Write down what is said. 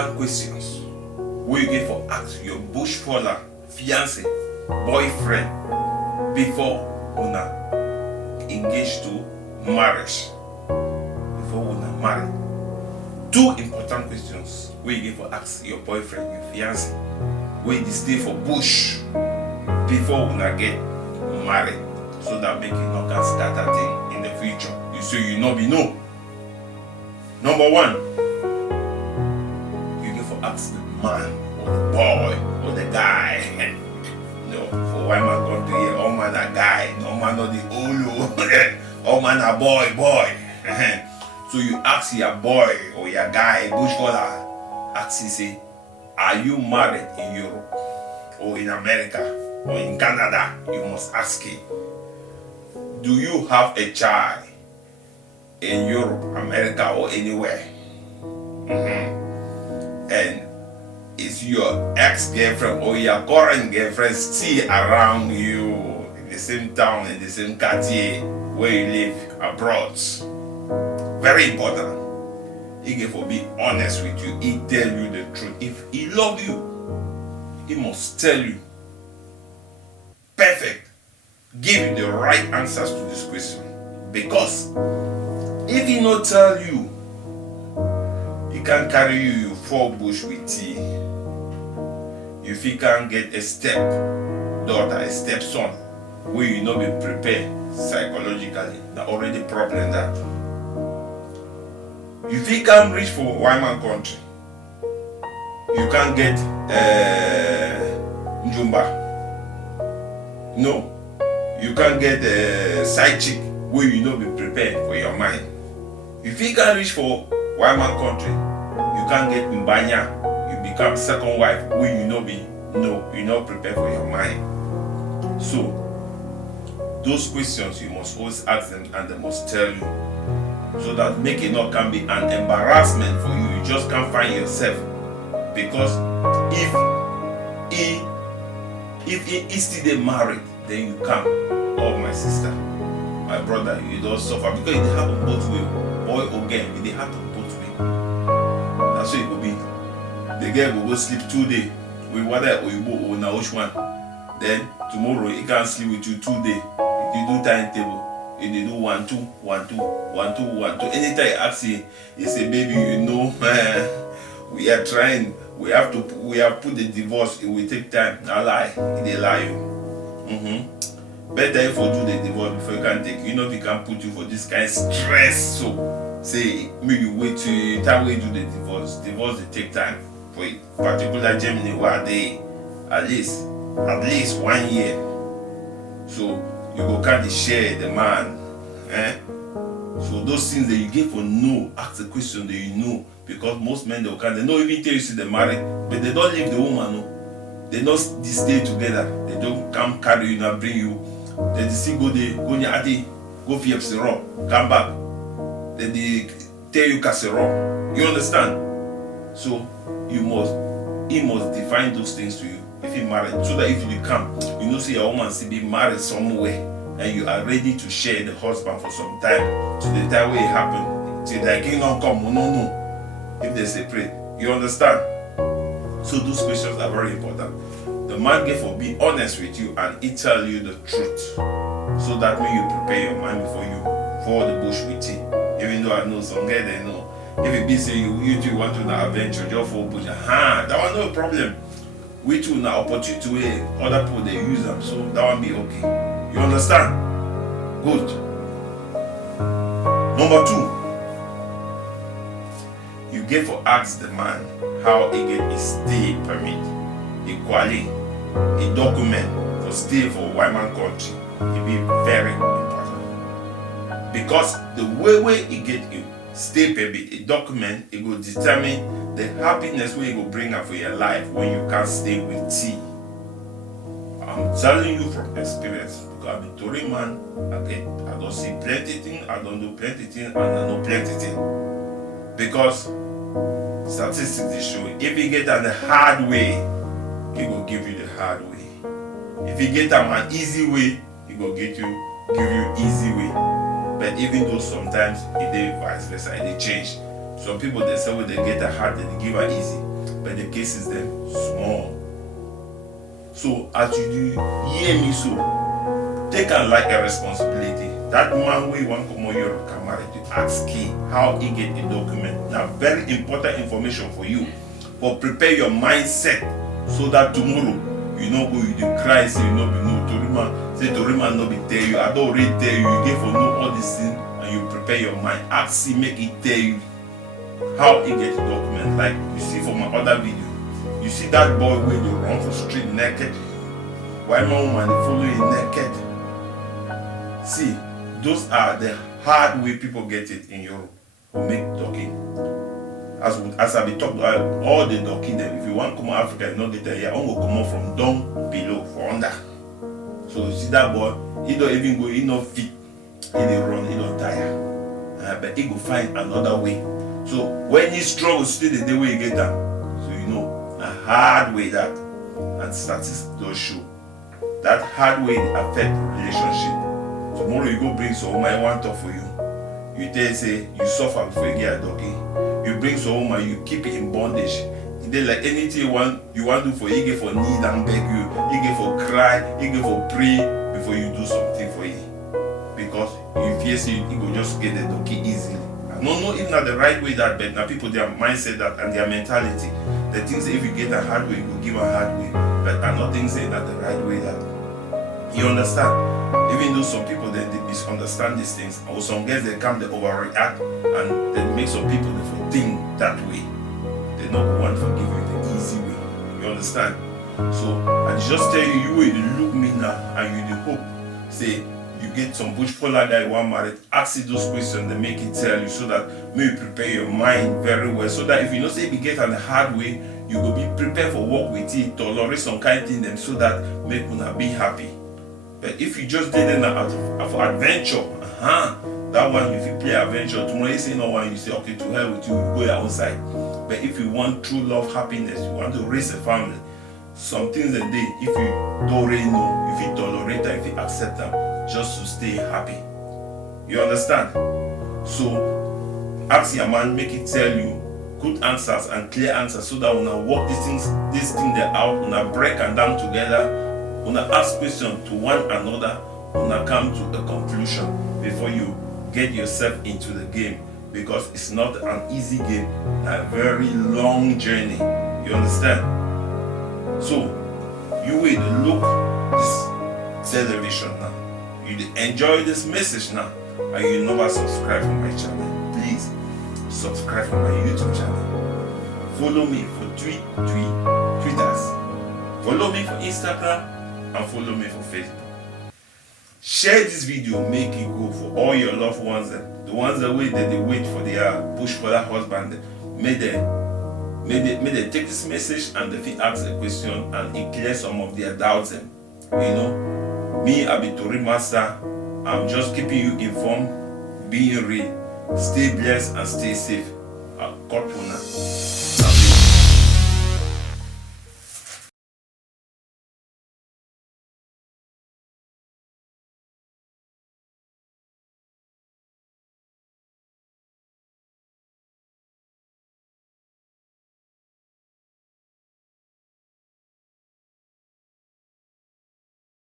important questions wey you get for ask your bush faller fiance boyfriend before una engage to marriage, before una marry. 2 important questions wey you get for ask your boyfriend, your fiance wey dey stay for bush before una get married, so that make you no can scatter thing in the future. You say you no be no. Number 1, you get for ask the man or the boy or the guy. No, for white man country here, all man a guy, no man not the old. All man a boy. So you ask your boy or your guy, bush caller, ask him say, are you married in Europe or in America or in Canada? You must ask him. Do you have a child in Europe, America, or anywhere? And is your ex-girlfriend or your current girlfriend still around you in the same town, in the same quartier where you live abroad? Very important. He can be honest with you. He tell you the truth. If he love you, he must tell you. Perfect. Give you the right answers to this question. Because if he not tell you, he can carry you 4 bush with tea. If he can get a step daughter, a stepson, where you not be prepared psychologically, that already problem that. If he can reach for white man country, you can get Njumba. No, you can get a side chick where you not be prepared for your mind. If he can reach for white man country, you can get Mbanya. You become second wife where you not be you not prepared for your mind. So those questions you must always ask them and they must tell you, so that make it not can be an embarrassment for you. You just can't find yourself. Because if he is still married, then you come. Oh my sister, my brother, you don't suffer, because it happen both ways. Boy or girl, it happen both ways. That's what it will be. The girl will go sleep 2 days with whether or you go on which one. Then tomorrow he can sleep with you 2 days. If you do timetable, if you do 1 2 1 2 1 2 1 2. Anytime you ask him, he say, baby, you know, we are trying. We have put the divorce. It will take time. I lie. They lie you. Better if you do the divorce before you can take. You know, we can put you for this kind of stress. So say maybe you wait till time we do the divorce. Divorce they take time. For a particular Germany where they at least 1 year. So you go kind of share the man. So those things that you get for no, ask the question that you know. Because most men they don't even tell you see they married, but they don't leave the woman. No. They don't stay together. They don't come carry you and bring you. Then they still go there, go near Adi, go for your serum, come back. Then they tell you casserole. You understand? So he must define those things to you if he married, so that if you come, you know, see a woman still be married somewhere, and you are ready to share the husband for some time, to the time where it happen, till the kingdom come. No. If they separate, you understand? So those questions are very important. The man get for be honest with you and he tell you the truth, so that when you prepare your mind before you for the bush with tea. Even though I know some guys they know, if it be say you two want to na adventure just for bush, that one no problem. We too na opportunity where other people they use them, so that one be okay. You understand? Good. Number 2. You get for ask the man how he get his stay permit, equally a document for stay for white man country. It be very important, because the way he get you stay permit, a document, it will determine the happiness where it will bring up for your life when you can stay with tea. I'm telling you from experience, because I'm a Tory man. Okay, I don't see plenty things, I don't do plenty things, and I know plenty things. Because statistics they show, if you get on the hard way, he will give you the hard way. If you get on an easy way, he will give you easy way. But even though sometimes it is vice versa, it change. Some people they say when they get a hard, they give her easy. but the case is them small. So as you do hear me so, take and like a responsibility. That man we want to come here can marry to ask him how he get the document. Now very important information for you. But prepare your mindset so that tomorrow you know go you dey cry say you no be no Torima no be tell you. I don't already tell you, you get for know all these things and you prepare your mind. Ask him make it tell you how he get the document. Like you see for my other video. You see that boy where they run for street naked. Why no woman they follow him naked? See, those are the hard way people get it in Europe to make talking. As I be talking all the talking them. If you want to come to Africa, you don't get there. You will come out from down below for under. So you see that boy, he don't even go, he not fit, he don't run, he don't tire. But he go find another way. So when he struggle, still the day where you get down. So you know a hard way that, and statistics don't show that hard way affect relationship. Tomorrow you go bring someone want talk for you. You tell say you suffer before you get a doggy. You bring someone, you keep it in bondage. They like anything you want to do for you get for need and beg you get for cry, you get for pray before you do something for you. Because you fear say you go just get the doggy easily. I don't know if not the right way that, but now people their mindset that and their mentality. The things if you get a hard way, you go give a hard way. But I'm not saying that the right way that. You understand? Even though some people they misunderstand these things, or some guys they come they overreact and they make some people they think that way. They not want to forgive you the easy way. You understand? So I just tell you, you will look me now and you the hope. Say you get some bush fuller guy who are married, ask you those questions, they make it tell you so that maybe prepare your mind very well. So that if you know say you get on the hard way, you will be prepared for work with it, tolerate some kind of thing them so that make una be happy. But if you just did it out of adventure, that one if you play adventure, tomorrow you say no one, you say okay to hell with you, you go your own side. But if you want true love, happiness, you want to raise a family, some things a day, if you don't really know, if you tolerate them, if you accept them, just to stay happy. You understand? So ask your man, make it tell you good answers and clear answers so that when I work this thing they out, when I break and down together. When I ask questions to one another, when I come to a conclusion before you get yourself into the game, because it's not an easy game, a very long journey. You understand? So you will look this television now. You enjoy this message now, and you never subscribe for my channel. Please subscribe for my YouTube channel. Follow me for Twitters. Follow me for Instagram. And follow me for Facebook. Share this video, make it go for all your loved ones, the ones that wait for their push for their husband. May they take this message and if he asks a question and it clears some of their doubts. You know, me, I be Tori Master. I'm just keeping you informed, being real. Stay blessed and stay safe. God